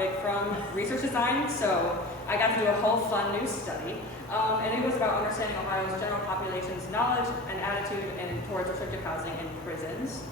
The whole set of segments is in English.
topic from research design, so I got to do a whole fun new study. And it was about understanding Ohio's general population's knowledge and attitude towards restrictive housing in prisons.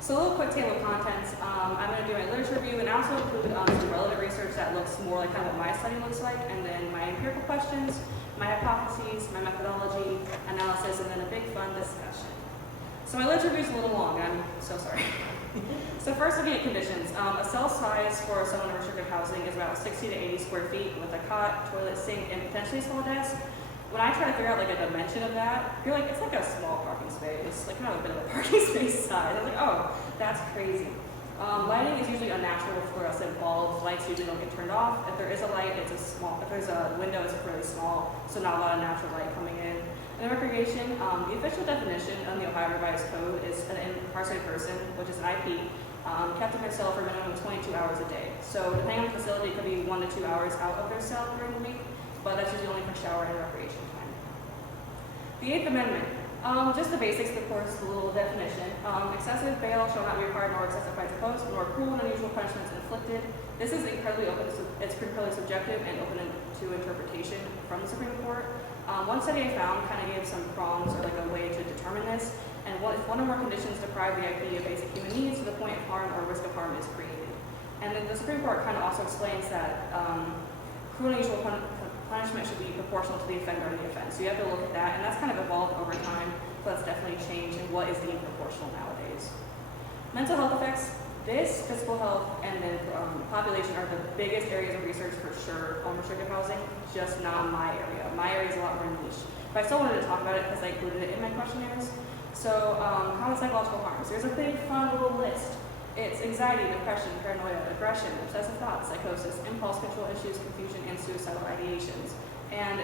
So a little quick table of contents. I'm going to do my literature review and also include some relevant research that looks more like kind of what my study looks like, and then my empirical questions, my hypotheses, my methodology, analysis, and then a big fun discussion. So my literature review is a little long, I'm so sorry. So first, looking at conditions. A cell size for someone in restrictive housing is about 60 to 80 square feet with a cot, toilet, sink, and potentially a small desk. When I try to figure out like a dimension of that, you're like, it's like a small parking space, like kind of a bit of a parking space size. I was like, oh, that's crazy. Lighting is usually unnatural fluorescent bulbs. Lights usually don't get turned off. If there is a light, it's a small. If there's a window, it's really small, so not a lot of natural light coming in. And then recreation, the official definition of the Ohio Revised Code is an incarcerated person, which is an IP, kept in their cell for a minimum of 22 hours a day. So depending on the facility, it could be 1 to 2 hours out of their cell during the week, but that's usually only for shower and recreation time. The Eighth Amendment. Just the basics, of course, the little definition. Excessive bail shall not be required, nor excessive fines imposed, nor cruel and unusual punishments inflicted. This is incredibly open. It's incredibly subjective and open to interpretation from the Supreme Court. One study I found kind of gave some prongs or like a way to determine this. And if one or more conditions deprive the IP of basic human needs to the point of harm or risk of harm is created. And then the Supreme Court kind of also explains that cruel and unusual punishment should be proportional to the offender or the offense. So you have to look at that, and that's kind of evolved over time, so that's definitely changed in what is deemed proportional nowadays. Mental health effects, this, physical health, and then population are the biggest areas of research for sure on restrictive housing, just not my area. My area is a lot more niche. But I still wanted to talk about it because I included it in my questionnaires. So, common psychological harms. There's a big fun little list. It's anxiety, depression, paranoia, aggression, obsessive thoughts, psychosis, impulse control issues, confusion, and suicidal ideations. And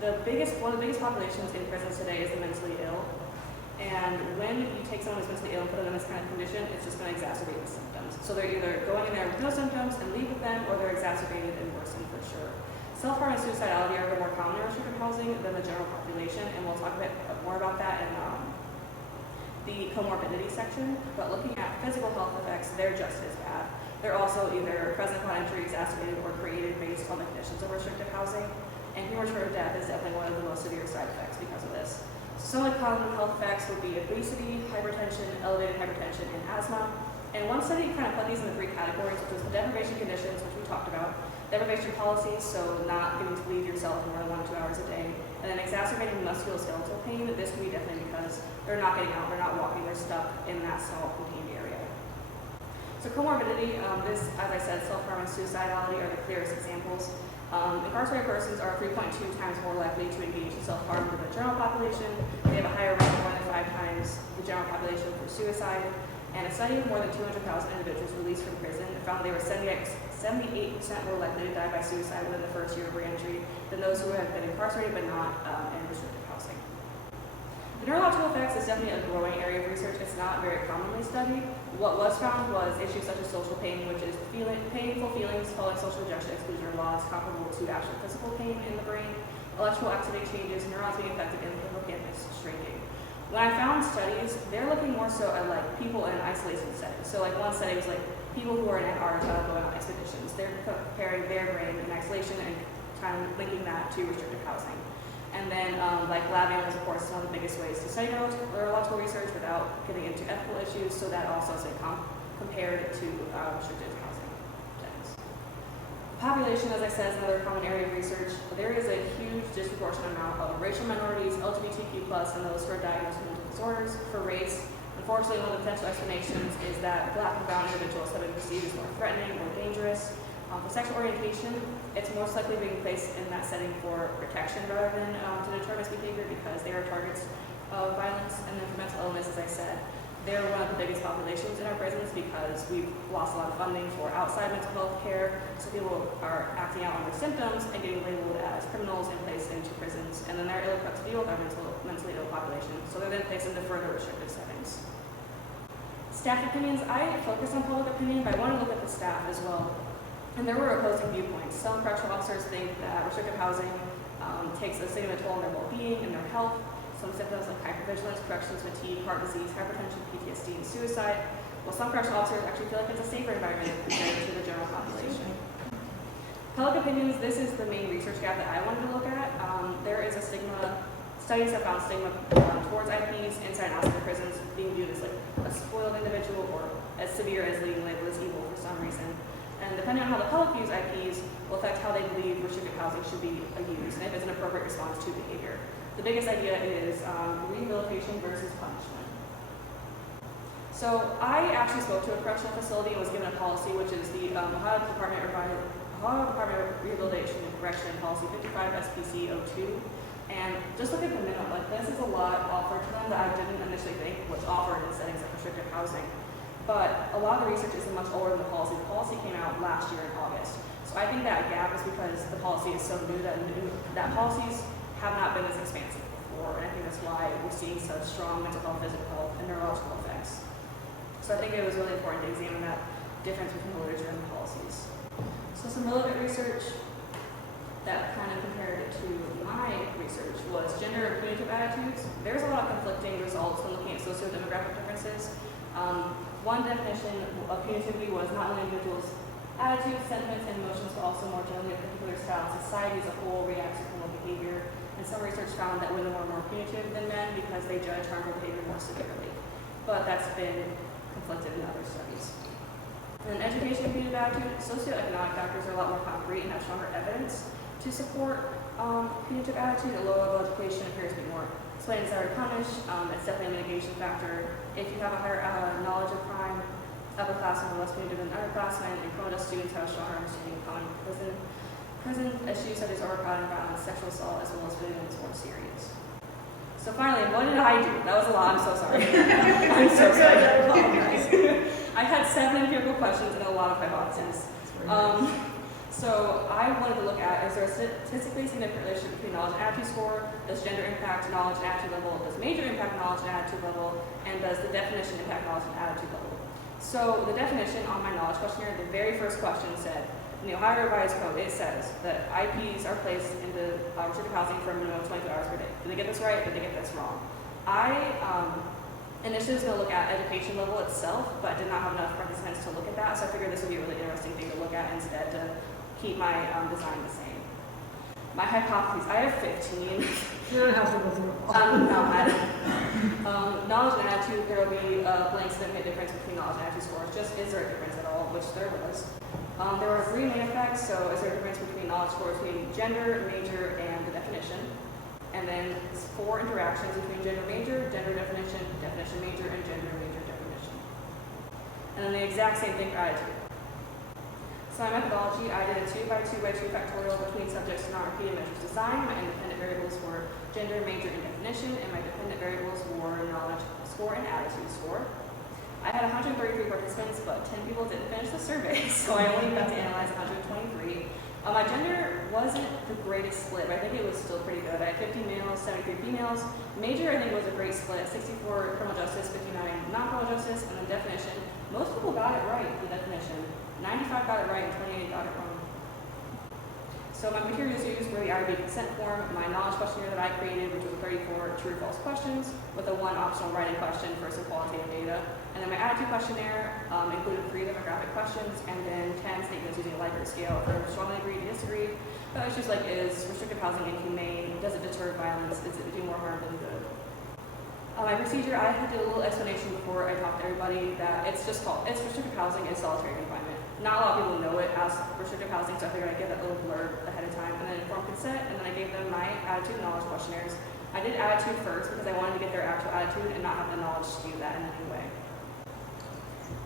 one of the biggest populations in prisons today is the mentally ill. And when you take someone who's mentally ill and put them in this kind of condition, it's just going to exacerbate the symptoms. So they're either going in there with no symptoms and leave with them, or they're exacerbated and worsened for sure. Self-harm and suicidality are more common in restricted housing than the general population, and we'll talk a bit more about that in the comorbidity section. But looking at physical health effects, they're just as bad. They're also either present upon entry, exacerbated, or created based on the conditions of restrictive housing. And premature death is definitely one of the most severe side effects because of this. Some of the common health effects would be obesity, hypertension, elevated hypertension, and asthma. And one study kind of put these into 3 categories, which was the deprivation conditions, which we talked about, deprivation policies, so not getting to leave yourself more than 1 to 2 hours a day, and then exacerbating musculoskeletal pain. This would be definitely because they're not getting out, they're not walking, they're stuck in that small contained area. So comorbidity, this, as I said, self-harm and suicidality are the clearest examples. Incarcerated persons are 3.2 times more likely to engage in self-harm than the general population. They have a higher rate, more than 5 times the general population for suicide. And a study of more than 200,000 individuals released from prison found they were 78% more likely to die by suicide within the first year of reentry than those who have been incarcerated but not in restricted housing. The neurological effects is definitely a growing area of research. It's not very commonly studied. What was found was issues such as social pain, which is painful feelings following social rejection, exclusion, or loss, comparable to actual physical pain in the brain, electrical activity changes, neurons being affected, and hippocampus shrinking. When I found studies, they're looking more so at like people in isolation settings. So like one study was like people who are in Antarctica going on expeditions. They're comparing their brain in isolation and kind of linking that to restricted housing. And then like lab animals, of course, is one of the biggest ways to study neurological research without getting into ethical issues, so that also is compared to restricted housing settings. Population, as I said, is another common area of research. There is a huge disproportionate amount of racial minorities, LGBTQ+, and those who are diagnosed with mental disorders. For race, unfortunately, one of the potential explanations is that Black and brown individuals have been perceived as more threatening or dangerous. For sexual orientation, it's most likely being placed in that setting for protection rather than to deter misbehavior because they are targets of violence. And then for mental illness, as I said, they're one of the biggest populations in our prisons because we've lost a lot of funding for outside mental health care. So people are acting out on their symptoms and getting labeled as criminals and placed into prisons. And then they're ill-equipped to deal with our mentally ill population. So they're then placed into further restrictive settings. Staff opinions, I focus on public opinion, but I want to look at the staff as well. And there were opposing viewpoints. Some correctional officers think that restrictive housing takes a significant toll on their well-being and their health. some symptoms like hypervigilance, corrections, fatigue, heart disease, hypertension, PTSD, and suicide, while some correctional officers actually feel like it's a safer environment compared to the general population. Public opinions, this is the main research gap that I wanted to look at. There is a stigma, studies have found stigma towards IPs inside and outside prisons being viewed as like a spoiled individual or as severe as being labeled as evil for some reason. And depending on how the public views IPs will affect how they believe restricted housing should be used and if it's an appropriate response to behavior. The biggest idea is rehabilitation versus punishment. So I actually spoke to a correctional facility and was given a policy, which is the Ohio Department of Rehabilitation and Correction Policy 55 SPC 02. And just look at the minimum, like this is a lot offered to them that I didn't initially think was offered in settings like restrictive housing. But a lot of the research isn't much older than the policy. The policy came out last year in August. So I think that gap is because the policy is so new that policies have not been as expansive before. And I think that's why we're seeing such strong mental health, physical health, and neurological effects. So I think it was really important to examine that difference between the literature and the policies. So some relevant research that kind of compared it to my research was gender and punitive attitudes. There's a lot of conflicting results when looking at socio-demographic differences. One definition of punitivity was not only individuals' attitudes, sentiments, and emotions, but also more generally a particular style of society as a whole reacts to criminal behavior. And some research found that women were more punitive than men because they judge harmful behavior more severely. But that's been conflicted in other studies. In education and punitive attitude, socioeconomic factors are a lot more concrete and have stronger evidence to support punitive attitude. A low level education appears to be more explained as to punish. It's definitely a mitigation factor. If you have a higher knowledge of crime, upperclassmen are less punitive than underclassmen, and criminal justice students have a stronger understanding of common prison issues such as overcrowding, violence, sexual assault, as well as feeling it's more serious. So finally, what did I do? That was a lot. I'm so sorry. I'm so sorry. I apologize. I had 7 empirical questions and a lot of hypotheses. So I wanted to look at, is there a statistically significant relationship between knowledge and attitude score? Does gender impact knowledge and attitude level? Does major impact knowledge and attitude level? And does the definition impact knowledge and attitude level? So the definition on my knowledge questionnaire, the very first question said, in the Ohio Revised Code, it says that IPs are placed into restricted housing for a minimum of 22 hours per day. Did they get this right? Did they get this wrong? I initially was going to look at education level itself, but I did not have enough participants to look at that, so I figured this would be a really interesting thing to look at instead to keep my design the same. My hypotheses, I have 15. You don't have to go through all. Knowledge and attitude, there will be a blank significant difference between knowledge and attitude scores. Just is there a difference at all, which there was. There were 3 main effects, so is there a difference between knowledge scores between gender, major, and the definition? And then 4 interactions between gender major, gender definition, definition major, and gender major definition. And then the exact same thing for attitude. So my methodology, I did a 2 by 2 by 2 factorial between subjects to non-repeated measures design. My independent variables were gender, major, and definition, and my dependent variables were knowledge score and attitude score. I had 133 participants, but 10 people didn't finish the survey, so I only got to analyze 123. My gender wasn't the greatest split, but I think it was still pretty good. I had 50 males, 73 females. Major, I think, was a great split, 64 criminal justice, 59 non-criminal justice, and then definition. Most people got it right, the definition. 95 got it right and 28 got it wrong. So my materials used were the IRB consent form, my knowledge questionnaire that I created, which was 34 true or false questions, with a 1 optional writing question for some qualitative data. And then my attitude questionnaire included 3 demographic questions and then 10 statements using a Likert scale for strongly agree to disagree. But it's just like, is restrictive housing inhumane? Does it deter violence? Does it do more harm than good? My procedure, I had to do a little explanation before I talked to everybody that it's restrictive housing is solitary confinement. Not a lot of people know it as restrictive housing, so I figured I'd give that little blurb ahead of time, and then informed consent, and then I gave them my attitude and knowledge questionnaires. I did attitude first because I wanted to get their actual attitude and not have the knowledge skew that in any way.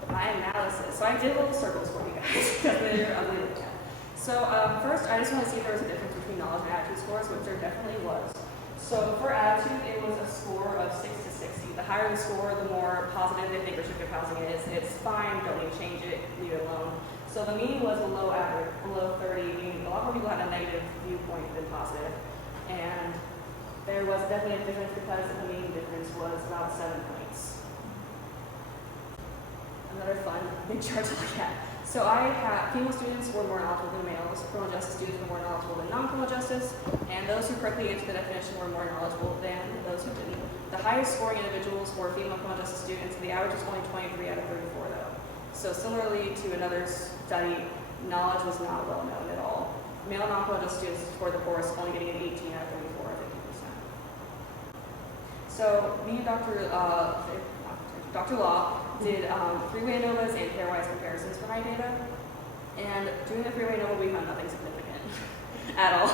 My analysis. So I did little circles for you guys because they're ugly to look at. So first, I just want to see if there was a difference between knowledge and attitude scores, which there definitely was. So for attitude, it was a score of 6 to 60. The higher the score, the more positive they think restrictive housing is. It's fine, don't need to change it, leave it alone. So the mean was below average, below 30, meaning a lot more people had a negative viewpoint than positive. And there was definitely a difference because the mean difference was about 7 points. Another fun big chart to look at. So female students were more knowledgeable than males, criminal justice students were more knowledgeable than non-criminal justice, and those who correctly answered the definition were more knowledgeable than those who didn't. The highest scoring individuals were female criminal justice students, and the average was only 23 out of 34 though. So similarly to another study, knowledge was not well known at all. Male non-criminal justice students scored the poorest, only getting an 18 out of 34, or 50%. So me and Dr. Law did three-way ANOVAs and pairwise comparisons for my data. And doing the three-way ANOVA, we found nothing significant at all.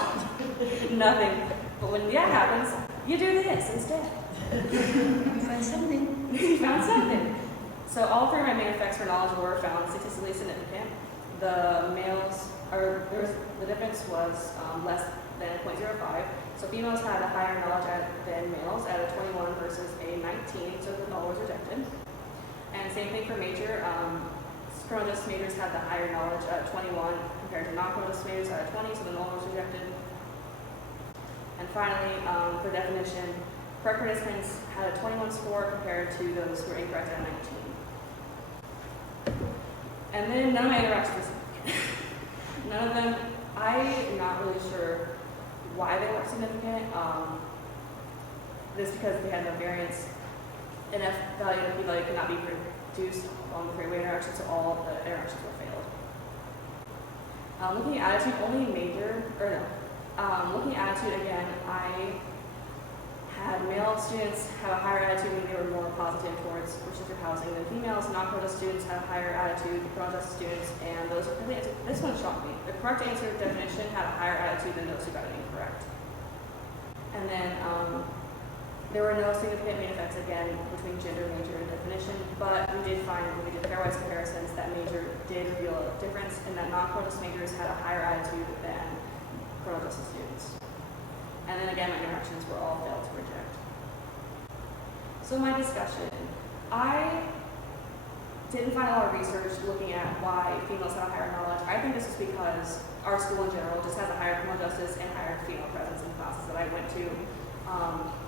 Nothing. But when that happens, you do this instead. You find something. You found something. So all three of my main effects for knowledge were found statistically significant. The difference was less than 0.05. So females had a higher knowledge than males at a 21 versus a 19, so the null was rejected. And same thing for major. Criminal justice majors had the higher knowledge at 21 compared to non-criminal justice majors at 20, so the null was rejected. And finally, for definition, correct participants had a 21 score compared to those who were incorrect at a 19. And then none of my interactions were significant. None of them, I'm not really sure why they weren't significant. This is because they had no variance. An F value and a P value could not be produced on the three-way interaction, so all the interactions were failed. Looking at attitude, looking at attitude again, I had male students have a higher attitude when they were more positive towards restrictive housing than females. Non-criminal justice students had a higher attitude, criminal justice students, and those who correctly answered. This one shocked me. The correct answer definition had a higher attitude than those who got it incorrect. And then there were no significant main effects again between gender, major, and definition, but we did find when we did pairwise comparisons that major did reveal a difference in that non-criminal justice majors had a higher attitude than criminal justice students. And then again, my interactions were all failed to reject. So my discussion, I didn't find a lot of research looking at why females have a higher knowledge. I think this is because our school in general just has a higher criminal justice and higher female presence in classes that I went to.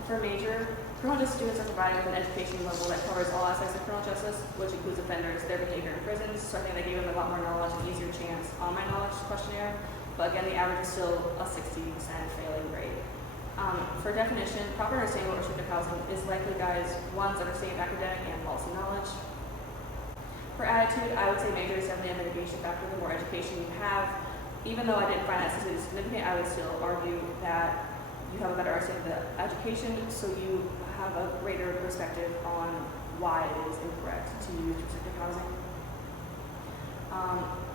For major, criminal justice students are provided with an education level that covers all aspects of criminal justice, which includes offenders, their behavior in prisons. So I think they gave them a lot more knowledge and easier chance on my knowledge questionnaire. But again, the average is still a 60% failing rate. For definition, proper understanding of restrictive housing is likely guys, one's understanding of academic and policy knowledge. For attitude, I would say major is definitely a mitigation factor. The more education you have, even though I didn't find that statistically significant, I would still argue that you have a better understanding of the education, so you have a greater perspective on why it is incorrect to use restrictive housing.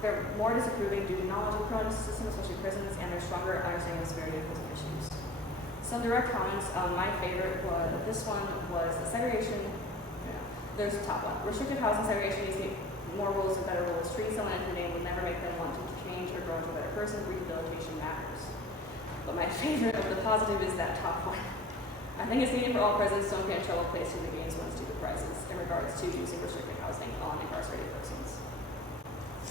They're more disapproving due to knowledge of the criminal justice system, especially prisons, and they're stronger at understanding the severity of prison issues. Some direct comments. My favorite was this one was the segregation. There's the top one. Restrictive housing segregation needs to be more rules and better rules. Treating someone inhumane would never make them want to change or grow into a better person. Rehabilitation matters. But my favorite over the positive is that top one. I think it's needed for all prisons, so don't get in trouble placing the gains ones to the prizes in regards to using restrictive housing on incarcerated persons.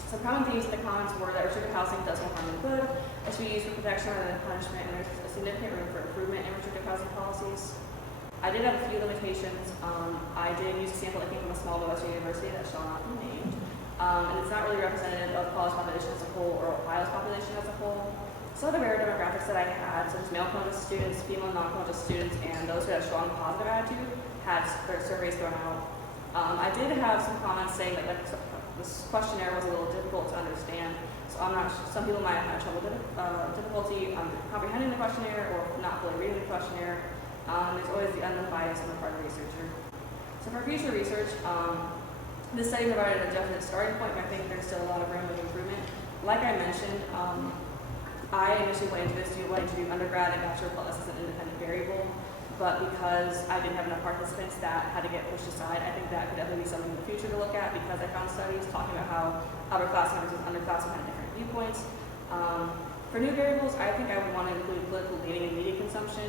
Some common themes in the comments were that restrictive housing does more harm than good. It should be used for protection rather than punishment, and there's a significant room for improvement in restrictive housing policies. I did have a few limitations. I did use a sample that came from a small Western university that shall not be named. And it's not really representative of college population as a whole or Ohio's population as a whole. Some of the rare demographics that I had, such as male criminal justice students, female non-criminal justice students, and those who had a strong positive attitude, had their surveys thrown out. I did have some comments saying that this questionnaire was a little difficult to understand, so I'm not. Some people might have had trouble difficulty comprehending the questionnaire or not fully reading the questionnaire. There's always the unknown bias on the part of the researcher. So for future research, this study provided a definite starting point, but I think there's still a lot of room for improvement. Like I mentioned, I initially went into this wanting to do undergrad and bachelor plus as an independent variable, but because I didn't have enough participants, that had to get pushed aside. I think that could definitely be something in the future to look at because I found studies talking about how upperclassmen versus underclassmen had different viewpoints. For new variables, I think I would want to include political leaning and media consumption.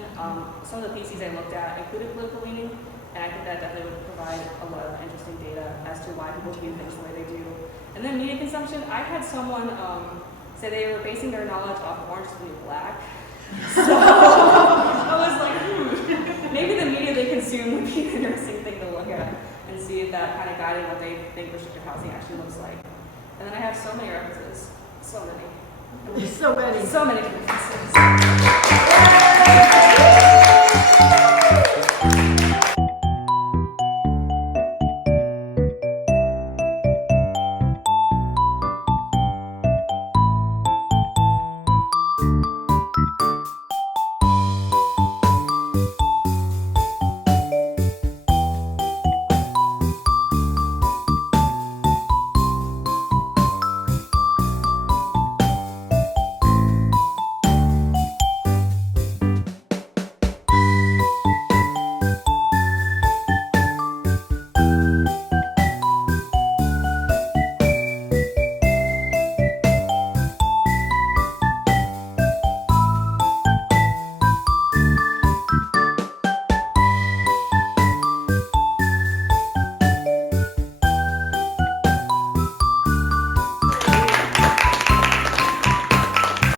Some of the theses I looked at included political leaning, and I think that definitely would provide a lot of interesting data as to why people view things the way they do. And then media consumption, I had someone say they were basing their knowledge off Orange is the New Black. So I was like, maybe the media they consume would be an interesting thing to look at and see if that kind of guided what they think restrictive housing actually looks like. And then I have so many references. So many. So many. So many references.